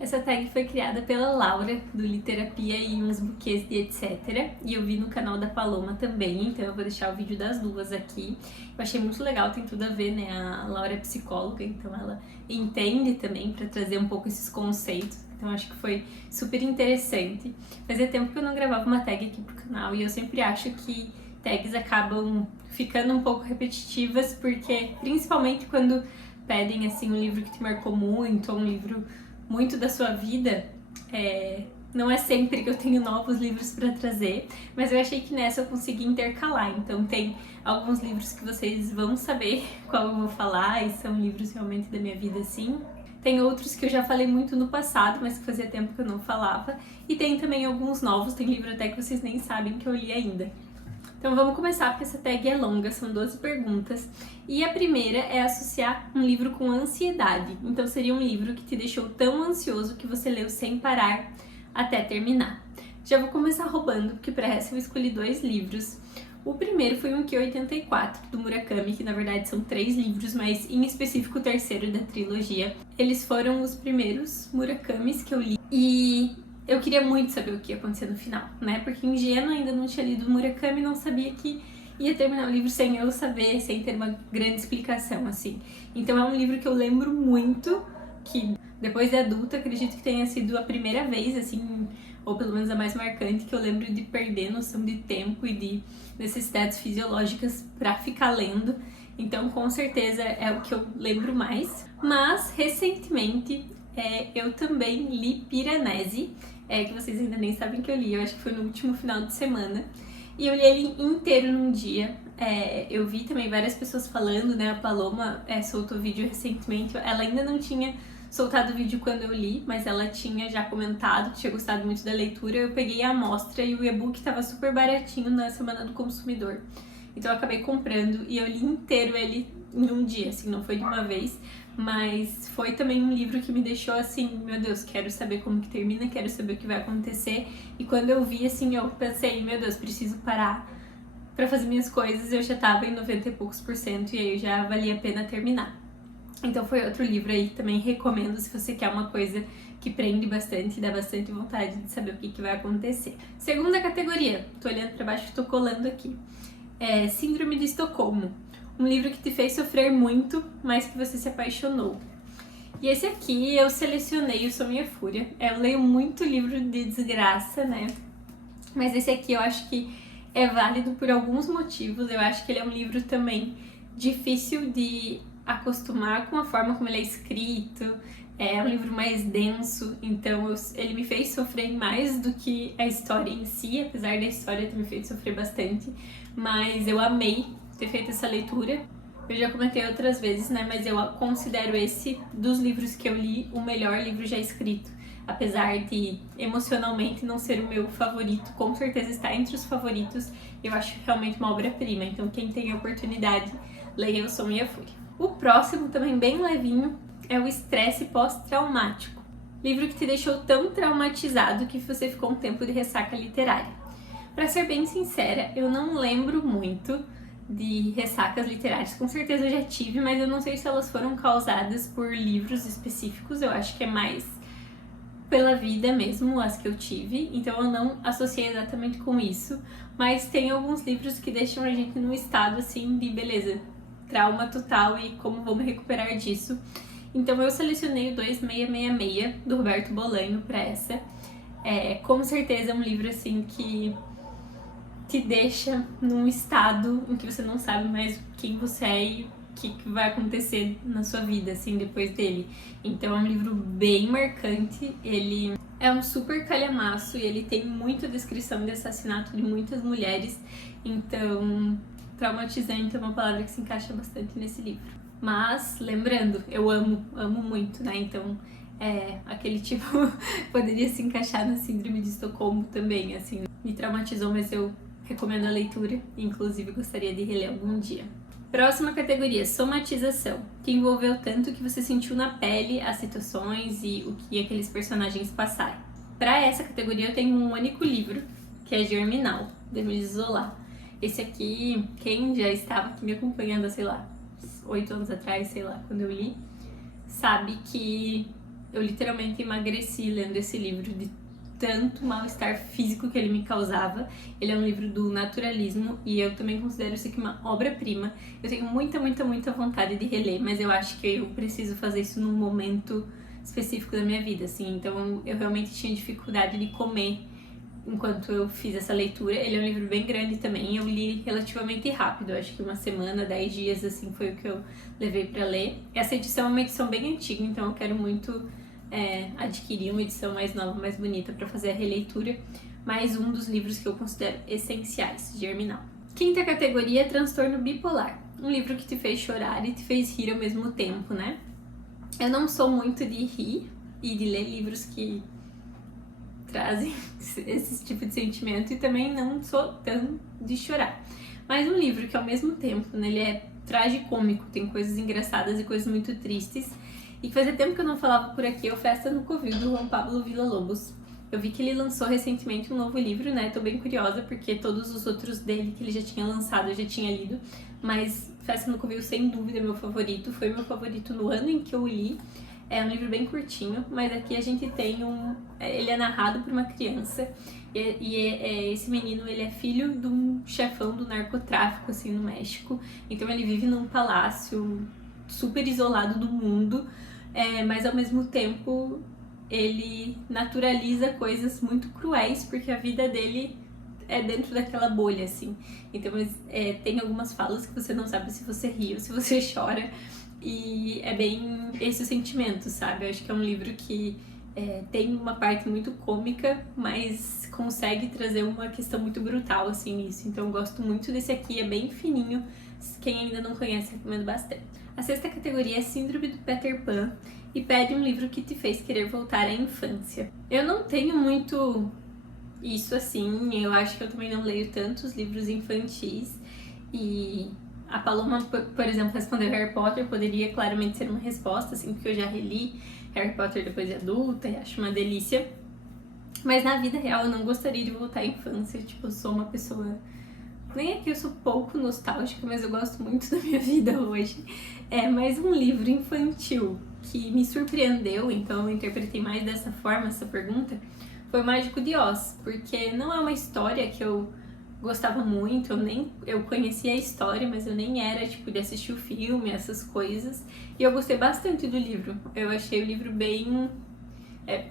Essa tag foi criada pela Laura, do Literapia e uns buquês de etc. E eu vi no canal da Paloma também, então eu vou deixar o vídeo das duas aqui. Eu achei muito legal, tem tudo a ver, né? A Laura é psicóloga, então ela entende também para trazer um pouco esses conceitos. Então acho que foi super interessante. Fazia tempo que eu não gravava uma tag aqui pro canal e eu sempre acho que tags acabam ficando um pouco repetitivas, porque principalmente quando pedem assim um livro que te marcou muito, ou um livro muito da sua vida, não é sempre que eu tenho novos livros para trazer, mas eu achei que nessa eu consegui intercalar. Então tem alguns livros que vocês vão saber qual eu vou falar e são livros realmente da minha vida, assim. Tem outros que eu já falei muito no passado, mas que fazia tempo que eu não falava. E tem também alguns novos, tem livro até que vocês nem sabem que eu li ainda. Então vamos começar, porque essa tag é longa, são 12 perguntas. E a primeira é associar um livro com ansiedade. Então seria um livro que te deixou tão ansioso que você leu sem parar até terminar. Já vou começar roubando, porque para essa eu escolhi 2 livros. O primeiro foi um Q84, do Murakami, que na verdade são 3 livros, mas em específico o terceiro da trilogia. Eles foram os primeiros Murakamis que eu li. E eu queria muito saber o que ia acontecer no final, né? Porque ingênua, ainda não tinha lido o Murakami, não sabia que ia terminar o livro sem eu saber, sem ter uma grande explicação, assim. Então é um livro que eu lembro muito, que depois de adulta, acredito que tenha sido a primeira vez, assim, ou pelo menos a mais marcante, que eu lembro de perder noção de tempo e de necessidades fisiológicas pra ficar lendo. Então, com certeza, é o que eu lembro mais. Mas, recentemente, eu também li Piranesi, que vocês ainda nem sabem que eu li, eu acho que foi no último final de semana. E eu li ele inteiro num dia. Eu vi também várias pessoas falando, né? A Paloma soltou vídeo recentemente. Ela ainda não tinha soltado o vídeo quando eu li, mas ela tinha já comentado que tinha gostado muito da leitura. Eu peguei a amostra e o e-book estava super baratinho na Semana do Consumidor. Então eu acabei comprando e eu li inteiro ele em um dia, assim, não foi de uma vez. Mas foi também um livro que me deixou assim, meu Deus, quero saber como que termina, quero saber o que vai acontecer. E quando eu vi, assim, eu pensei, meu Deus, preciso parar pra fazer minhas coisas. Eu já tava em 90 e poucos % e aí já valia a pena terminar. Então foi outro livro aí que também recomendo se você quer uma coisa que prende bastante e dá bastante vontade de saber o que vai acontecer. Segunda categoria, tô olhando pra baixo e tô colando aqui. Síndrome de Estocolmo. Um livro que te fez sofrer muito, mas que você se apaixonou. E esse aqui eu selecionei, o Sou Minha Fúria. Eu leio muito livro de desgraça, né? Mas esse aqui eu acho que é válido por alguns motivos. Eu acho que ele é um livro também difícil de acostumar com a forma como ele é escrito. É um livro mais denso, então ele me fez sofrer mais do que a história em si, apesar da história ter me feito sofrer bastante. Mas eu amei ter feito essa leitura. Eu já comentei outras vezes, né, mas eu considero esse, dos livros que eu li, o melhor livro já escrito. Apesar de emocionalmente não ser o meu favorito, com certeza está entre os favoritos. Eu acho realmente uma obra-prima, então quem tem a oportunidade, leia O Sou Minha Fúria. O próximo, também bem levinho, é O Estresse Pós-Traumático. Livro que te deixou tão traumatizado que você ficou um tempo de ressaca literária. Pra ser bem sincera, eu não lembro muito de ressacas literárias. Com certeza eu já tive, mas eu não sei se elas foram causadas por livros específicos. Eu acho que é mais pela vida mesmo, as que eu tive. Então eu não associei exatamente com isso. Mas tem alguns livros que deixam a gente num estado assim de beleza, trauma total e como vou me recuperar disso. Então eu selecionei o 2666 do Roberto Bolanho pra essa. Com certeza é um livro assim que te deixa num estado em que você não sabe mais quem você é e o que vai acontecer na sua vida, assim, depois dele. Então é um livro bem marcante, ele é um super calhamaço e ele tem muita descrição de assassinato de muitas mulheres, então traumatizante é uma palavra que se encaixa bastante nesse livro. Mas, lembrando, eu amo muito, né, então aquele tipo poderia se encaixar na Síndrome de Estocolmo também, assim, me traumatizou, mas eu recomendo a leitura, inclusive gostaria de reler algum dia. Próxima categoria, somatização, que envolveu tanto que você sentiu na pele as situações e o que aqueles personagens passaram. Para essa categoria eu tenho um único livro, que é Germinal, de Emile Zola. Esse aqui, quem já estava aqui me acompanhando, sei lá, 8 anos atrás, sei lá, quando eu li, sabe que eu literalmente emagreci lendo esse livro de tanto mal-estar físico que ele me causava. Ele é um livro do naturalismo e eu também considero isso aqui uma obra-prima. Eu tenho muita vontade de reler, mas eu acho que eu preciso fazer isso num momento específico da minha vida, assim. Então eu realmente tinha dificuldade de comer enquanto eu fiz essa leitura. Ele é um livro bem grande também, eu li relativamente rápido, acho que uma semana, 10 dias, assim, foi o que eu levei pra ler. Essa edição é uma edição bem antiga, então eu quero muito adquirir uma edição mais nova, mais bonita pra fazer a releitura. Mais um dos livros que eu considero essenciais, Germinal. Quinta categoria é transtorno bipolar. Um livro que te fez chorar e te fez rir ao mesmo tempo, né? Eu não sou muito de rir e de ler livros que trazem esse tipo de sentimento, e também não sou tão de chorar. Mas um livro que ao mesmo tempo, né, ele é tragicômico, tem coisas engraçadas e coisas muito tristes, e que fazia tempo que eu não falava por aqui, é o Festa no Covil, do Juan Pablo Villa-Lobos. Eu vi que ele lançou recentemente um novo livro, né, tô bem curiosa, porque todos os outros dele que ele já tinha lançado eu já tinha lido, mas Festa no Covil, sem dúvida, é meu favorito, foi meu favorito no ano em que eu li. É um livro bem curtinho, mas aqui a gente tem ele é narrado por uma criança, esse menino, ele é filho de um chefão do narcotráfico, assim, no México. Então ele vive num palácio super isolado do mundo, mas ao mesmo tempo ele naturaliza coisas muito cruéis, porque a vida dele é dentro daquela bolha, assim. Então tem algumas falas que você não sabe se você ri ou se você chora. E é bem esse o sentimento, sabe? Eu acho que é um livro que tem uma parte muito cômica, mas consegue trazer uma questão muito brutal, assim, nisso. Então eu gosto muito desse aqui, é bem fininho. Quem ainda não conhece, recomendo bastante. A sexta categoria é Síndrome do Peter Pan e pede um livro que te fez querer voltar à infância. Eu não tenho muito isso, assim, eu acho que eu também não leio tantos livros infantis, e a Paloma, por exemplo, respondeu Harry Potter, poderia claramente ser uma resposta, assim, porque eu já reli Harry Potter depois de adulta e acho uma delícia. Mas na vida real eu não gostaria de voltar à infância, tipo, eu sou uma pessoa... Nem aqui eu sou pouco nostálgica, mas eu gosto muito da minha vida hoje. Mas um livro infantil que me surpreendeu, então eu interpretei mais dessa forma essa pergunta, foi o Mágico de Oz, porque não é uma história que eu gostava muito, eu conhecia a história, mas eu nem era, tipo, de assistir o filme, essas coisas. E eu gostei bastante do livro. Eu achei o livro bem...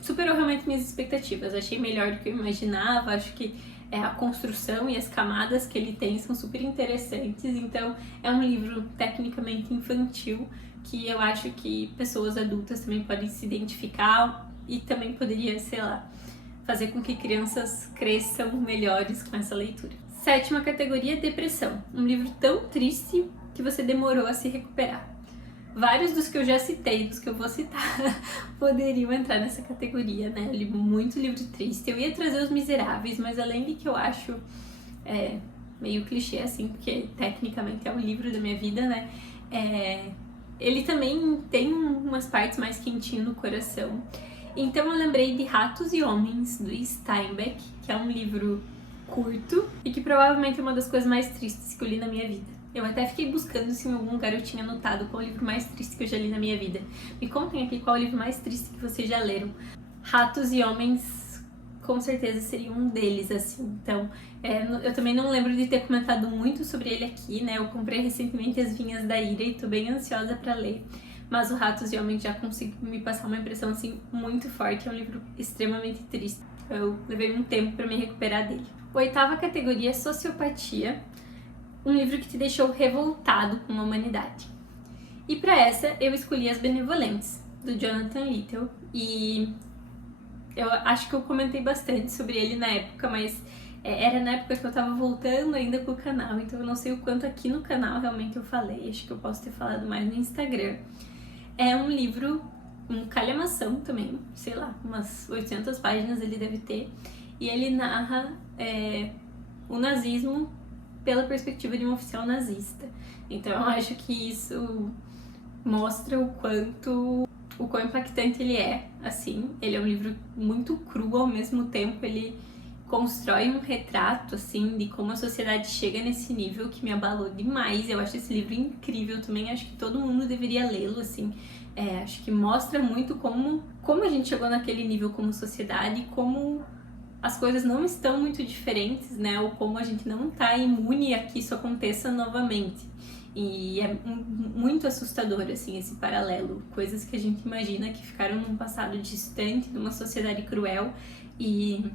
superou realmente minhas expectativas. Achei melhor do que eu imaginava. Acho que a construção e as camadas que ele tem são super interessantes. Então, é um livro tecnicamente infantil que eu acho que pessoas adultas também podem se identificar e também poderia, sei lá, fazer com que crianças cresçam melhores com essa leitura. Sétima categoria, depressão. Um livro tão triste que você demorou a se recuperar. Vários dos que eu já citei, dos que eu vou citar, poderiam entrar nessa categoria, né? Eu li muito livro triste. Eu ia trazer Os Miseráveis, mas além de que eu acho meio clichê, assim, porque tecnicamente é um livro da minha vida, né? Ele também tem umas partes mais quentinhas no coração. Então eu lembrei de Ratos e Homens, do Steinbeck, que é um livro curto e que provavelmente é uma das coisas mais tristes que eu li na minha vida. Eu até fiquei buscando se em algum lugar eu tinha anotado qual o livro mais triste que eu já li na minha vida. Me contem aqui qual o livro mais triste que vocês já leram. Ratos e Homens, com certeza seria um deles, assim. Então, eu também não lembro de ter comentado muito sobre ele aqui, né? Eu comprei recentemente As Vinhas da Ira e tô bem ansiosa pra ler. Mas o Ratos e Homens já conseguiu me passar uma impressão, assim, muito forte. É um livro extremamente triste. Eu levei um tempo pra me recuperar dele. Oitava categoria, Sociopatia. Um livro que te deixou revoltado com a humanidade. E pra essa, eu escolhi As Benevolentes, do Jonathan Littell. E eu acho que eu comentei bastante sobre ele na época, mas era na época que eu tava voltando ainda com o canal. Então eu não sei o quanto aqui no canal realmente eu falei. Acho que eu posso ter falado mais no Instagram. É um livro, um calhamação também, sei lá, umas 800 páginas ele deve ter. E ele narra o nazismo pela perspectiva de um oficial nazista. Então eu acho que isso mostra o quão impactante ele é, assim. Ele é um livro muito cru, ao mesmo tempo ele constrói um retrato, assim, de como a sociedade chega nesse nível, que me abalou demais. Eu acho esse livro incrível também, acho que todo mundo deveria lê-lo, assim. Acho que mostra muito como a gente chegou naquele nível como sociedade, como as coisas não estão muito diferentes, né? Ou como a gente não tá imune a que isso aconteça novamente. E é muito assustador, assim, esse paralelo. Coisas que a gente imagina que ficaram num passado distante, numa sociedade cruel. E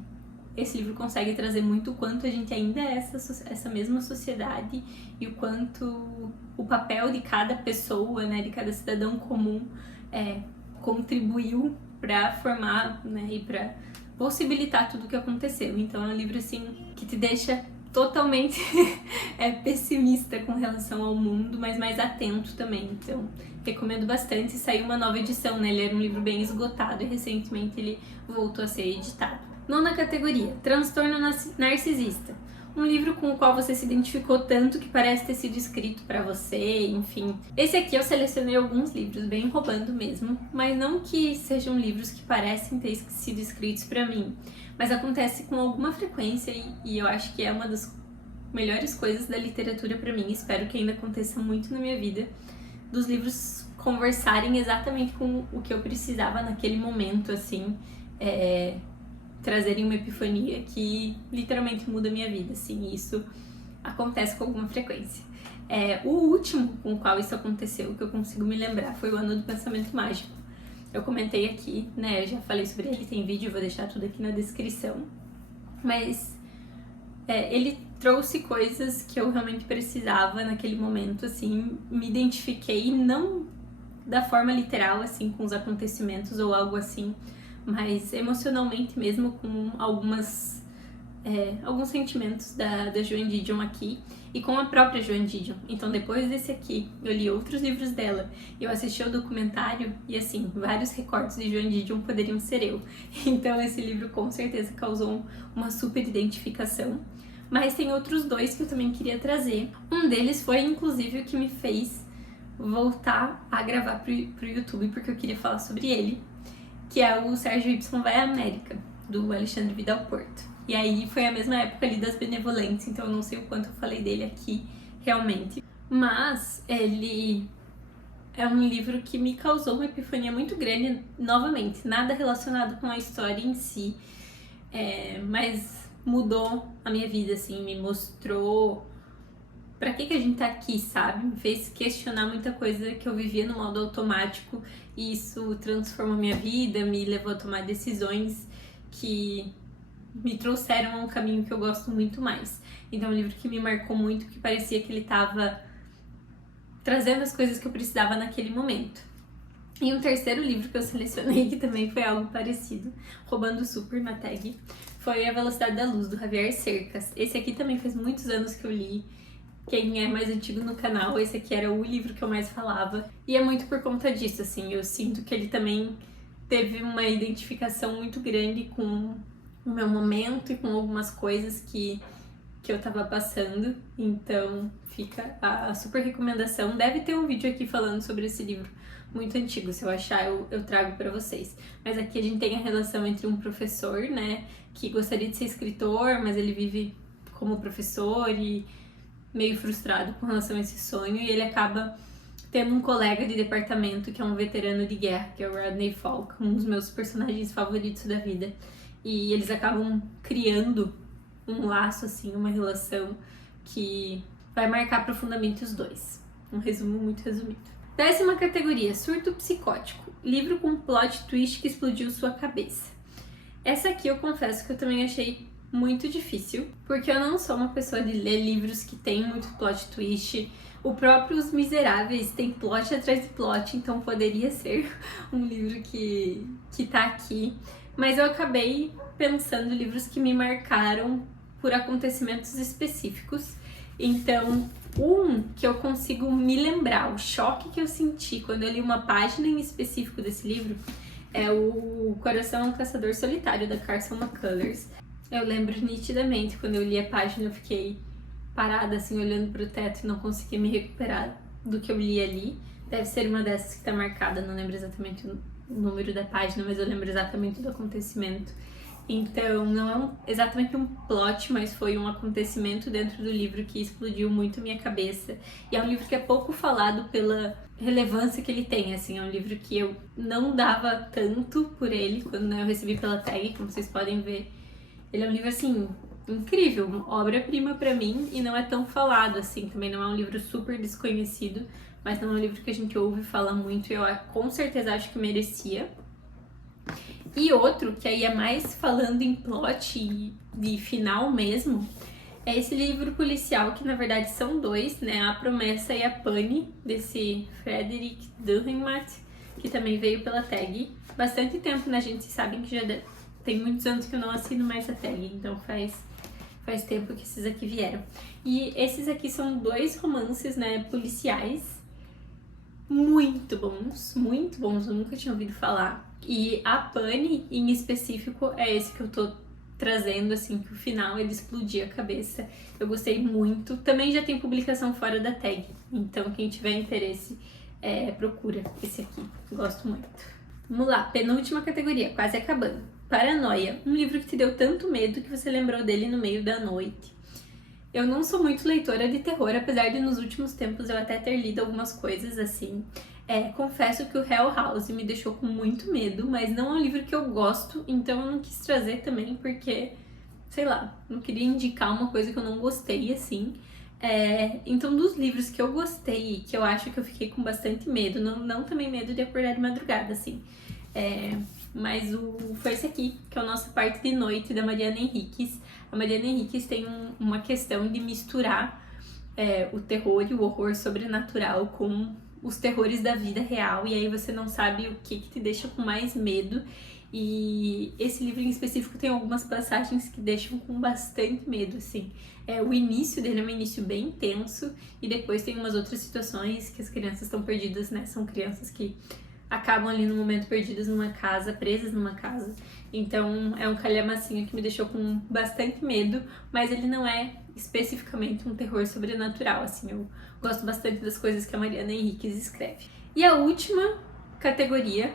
esse livro consegue trazer muito o quanto a gente ainda é essa mesma sociedade e o quanto o papel de cada pessoa, né, de cada cidadão comum contribuiu para formar, né, e para possibilitar tudo o que aconteceu. Então é um livro assim que te deixa totalmente pessimista com relação ao mundo, mas mais atento também. Então recomendo bastante. Saiu uma nova edição, né? Ele era um livro bem esgotado e recentemente ele voltou a ser editado. Nona categoria, Transtorno Narcisista. Um livro com o qual você se identificou tanto que parece ter sido escrito para você, enfim. Esse aqui eu selecionei alguns livros, bem roubando mesmo, mas não que sejam livros que parecem ter sido escritos para mim, mas acontece com alguma frequência e eu acho que é uma das melhores coisas da literatura para mim, espero que ainda aconteça muito na minha vida, dos livros conversarem exatamente com o que eu precisava naquele momento, assim, trazerem uma epifania que literalmente muda a minha vida, assim, e isso acontece com alguma frequência. O último com o qual isso aconteceu, que eu consigo me lembrar, foi o Ano do Pensamento Mágico. Eu comentei aqui, né, eu já falei sobre ele, tem vídeo, vou deixar tudo aqui na descrição, mas ele trouxe coisas que eu realmente precisava naquele momento, assim, me identifiquei, não da forma literal, assim, com os acontecimentos ou algo assim, mas emocionalmente mesmo, com alguns sentimentos da Joan Didion aqui e com a própria Joan Didion. Então depois desse aqui, eu li outros livros dela, eu assisti ao documentário e assim, vários recortes de Joan Didion poderiam ser eu. Então esse livro com certeza causou uma super identificação. Mas tem outros dois que eu também queria trazer. Um deles foi inclusive o que me fez voltar a gravar pro YouTube, porque eu queria falar sobre ele, que é o Sérgio Y Vai à América, do Alexandre Vidal Porto. E aí foi a mesma época ali das Benevolentes, então eu não sei o quanto eu falei dele aqui realmente. Mas ele é um livro que me causou uma epifania muito grande, novamente, nada relacionado com a história em si, mas mudou a minha vida, assim, me mostrou pra que a gente tá aqui, sabe? Me fez questionar muita coisa que eu vivia no modo automático e isso transformou minha vida, me levou a tomar decisões que me trouxeram a um caminho que eu gosto muito mais. Então é um livro que me marcou muito, que parecia que ele tava trazendo as coisas que eu precisava naquele momento. E um terceiro livro que eu selecionei, que também foi algo parecido, roubando super na tag, foi A Velocidade da Luz, do Javier Cercas. Esse aqui também faz muitos anos que eu li. Quem é mais antigo no canal, esse aqui era o livro que eu mais falava. E é muito por conta disso, assim, eu sinto que ele também teve uma identificação muito grande com o meu momento e com algumas coisas que eu tava passando. Então fica a super recomendação. Deve ter um vídeo aqui falando sobre esse livro muito antigo, se eu achar eu trago pra vocês. Mas aqui a gente tem a relação entre um professor, né, que gostaria de ser escritor, mas ele vive como professor e meio frustrado com relação a esse sonho, e ele acaba tendo um colega de departamento que é um veterano de guerra, que é o Rodney Falk, um dos meus personagens favoritos da vida. E eles acabam criando um laço, assim, uma relação que vai marcar profundamente os dois. Um resumo muito resumido. 10ª categoria, Surto Psicótico. Livro com plot twist que explodiu sua cabeça. Essa aqui eu confesso que eu também achei muito difícil, porque eu não sou uma pessoa de ler livros que tem muito plot twist. O próprio Os Miseráveis tem plot atrás de plot, então poderia ser um livro que tá aqui. Mas eu acabei pensando em livros que me marcaram por acontecimentos específicos. Então, um que eu consigo me lembrar, o choque que eu senti quando eu li uma página em específico desse livro, é o Coração é um Caçador Solitário, da Carson McCullers. Eu lembro nitidamente, quando eu li a página, eu fiquei parada, assim, olhando pro teto e não conseguia me recuperar do que eu li ali. Deve ser uma dessas que tá marcada, não lembro exatamente o número da página, mas eu lembro exatamente do acontecimento. Então, não é exatamente um plot, mas foi um acontecimento dentro do livro que explodiu muito minha cabeça. E é um livro que é pouco falado pela relevância que ele tem, assim. É um livro que eu não dava tanto por ele quando eu recebi pela tag, como vocês podem ver. Ele é um livro, assim, incrível, uma obra-prima pra mim e não é tão falado, assim. Também não é um livro super desconhecido, mas não é um livro que a gente ouve falar muito e eu com certeza acho que merecia. E outro, que aí é mais falando em plot e de final mesmo, é esse livro policial, que na verdade são dois, né? A Promessa e a Pane, desse Frederick Dürrenmatt, que também veio pela tag. Bastante tempo, né? A gente sabe que já tem muitos anos que eu não assino mais a tag, então faz tempo que esses aqui vieram. E esses aqui são dois romances, né, policiais, muito bons, eu nunca tinha ouvido falar. E a Pane, em específico, é esse que eu tô trazendo, assim, que o final ele explodia a cabeça. Eu gostei muito. Também já tem publicação fora da tag, então quem tiver interesse, procura esse aqui. Gosto muito. Vamos lá, penúltima categoria, quase acabando. Paranoia, um livro que te deu tanto medo que você lembrou dele no meio da noite. Eu não sou muito leitora de terror, apesar de nos últimos tempos eu até ter lido algumas coisas assim. Confesso que o Hell House me deixou com muito medo, mas não é um livro que eu gosto, então eu não quis trazer também porque, sei lá, não queria indicar uma coisa que eu não gostei, assim. Então, dos livros que eu gostei, que eu acho que eu fiquei com bastante medo, não também medo de acordar de madrugada, assim, mas foi esse aqui, que é a Nossa Parte de Noite, da Mariana Enríquez. A Mariana Enríquez tem uma questão de misturar o terror e o horror sobrenatural com os terrores da vida real, e aí você não sabe o que te deixa com mais medo. E esse livro em específico tem algumas passagens que deixam com bastante medo, assim. O início dele é um início bem intenso, e depois tem umas outras situações que as crianças estão perdidas, né? São crianças que acabam ali no momento perdidas numa casa, presas numa casa. Então é um calhamacinho que me deixou com bastante medo, mas ele não é especificamente um terror sobrenatural, assim. Eu gosto bastante das coisas que a Mariana Enríquez escreve. E a última categoria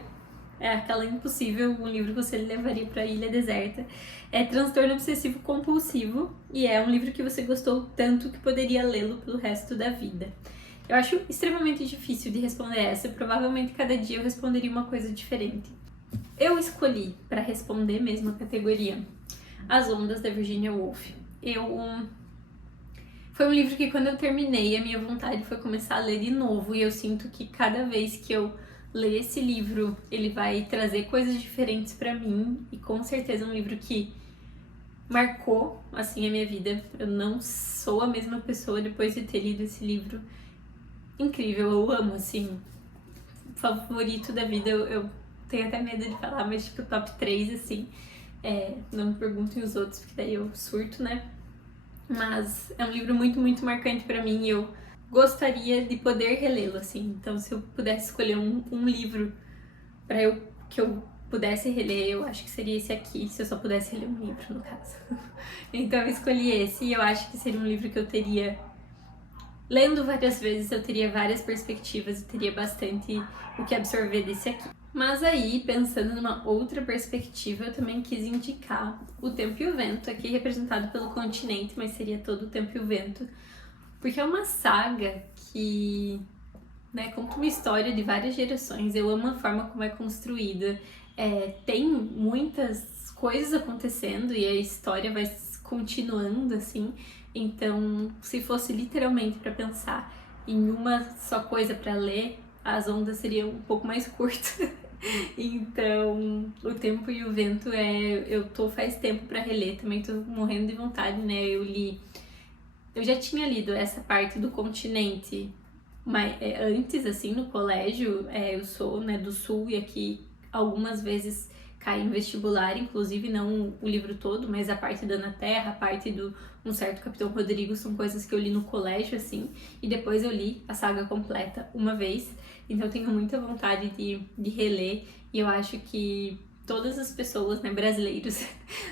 é aquela impossível, um livro que você levaria para a Ilha Deserta. É Transtorno Obsessivo Compulsivo, e é um livro que você gostou tanto que poderia lê-lo pelo resto da vida. Eu acho extremamente difícil de responder essa, e provavelmente cada dia eu responderia uma coisa diferente. Eu escolhi, para responder mesmo a categoria, As Ondas, da Virginia Woolf. Foi um livro que quando eu terminei, a minha vontade foi começar a ler de novo, e eu sinto que cada vez que eu ler esse livro, ele vai trazer coisas diferentes pra mim, e com certeza é um livro que marcou, assim, a minha vida. Eu não sou a mesma pessoa depois de ter lido esse livro. Incrível, eu amo, assim, favorito da vida, eu tenho até medo de falar, mas tipo, top 3, assim, não me perguntem os outros, porque daí eu surto, né? Mas é um livro muito, muito marcante pra mim, e eu gostaria de poder relê-lo, assim. Então, se eu pudesse escolher um livro que eu pudesse reler, eu acho que seria esse aqui, se eu só pudesse reler um livro, no caso. Então, eu escolhi esse, e eu acho que seria um livro que eu teria, lendo várias vezes, eu teria várias perspectivas e teria bastante o que absorver desse aqui. Mas aí, pensando numa outra perspectiva, eu também quis indicar O Tempo e o Vento, aqui representado pelo continente, mas seria todo O Tempo e o Vento, porque é uma saga que, né, conta uma história de várias gerações. Eu amo a forma como é construída. Tem muitas coisas acontecendo e a história vai continuando, assim. Então, se fosse literalmente para pensar em uma só coisa para ler, As Ondas seria um pouco mais curta. Então, O Tempo e o Vento eu tô faz tempo para reler, também tô morrendo de vontade, né? Eu já tinha lido essa parte do continente, mas antes, assim, no colégio. Eu sou, né, do sul, e aqui algumas vezes cai em vestibular, inclusive não o livro todo, mas a parte da Ana Terra, a parte do Um Certo Capitão Rodrigo, são coisas que eu li no colégio, assim, e depois eu li a saga completa uma vez, então eu tenho muita vontade de reler, e eu acho que todas as pessoas, né, brasileiros,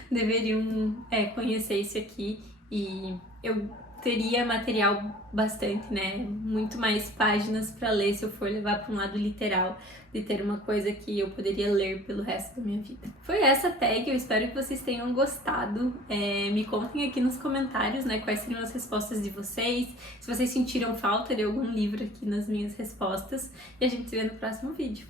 deveriam conhecer esse aqui, e eu teria material bastante, né? Muito mais páginas para ler se eu for levar para um lado literal, de ter uma coisa que eu poderia ler pelo resto da minha vida. Foi essa tag, eu espero que vocês tenham gostado. Me contem aqui nos comentários, né, quais seriam as respostas de vocês, se vocês sentiram falta de algum livro aqui nas minhas respostas, e a gente se vê no próximo vídeo.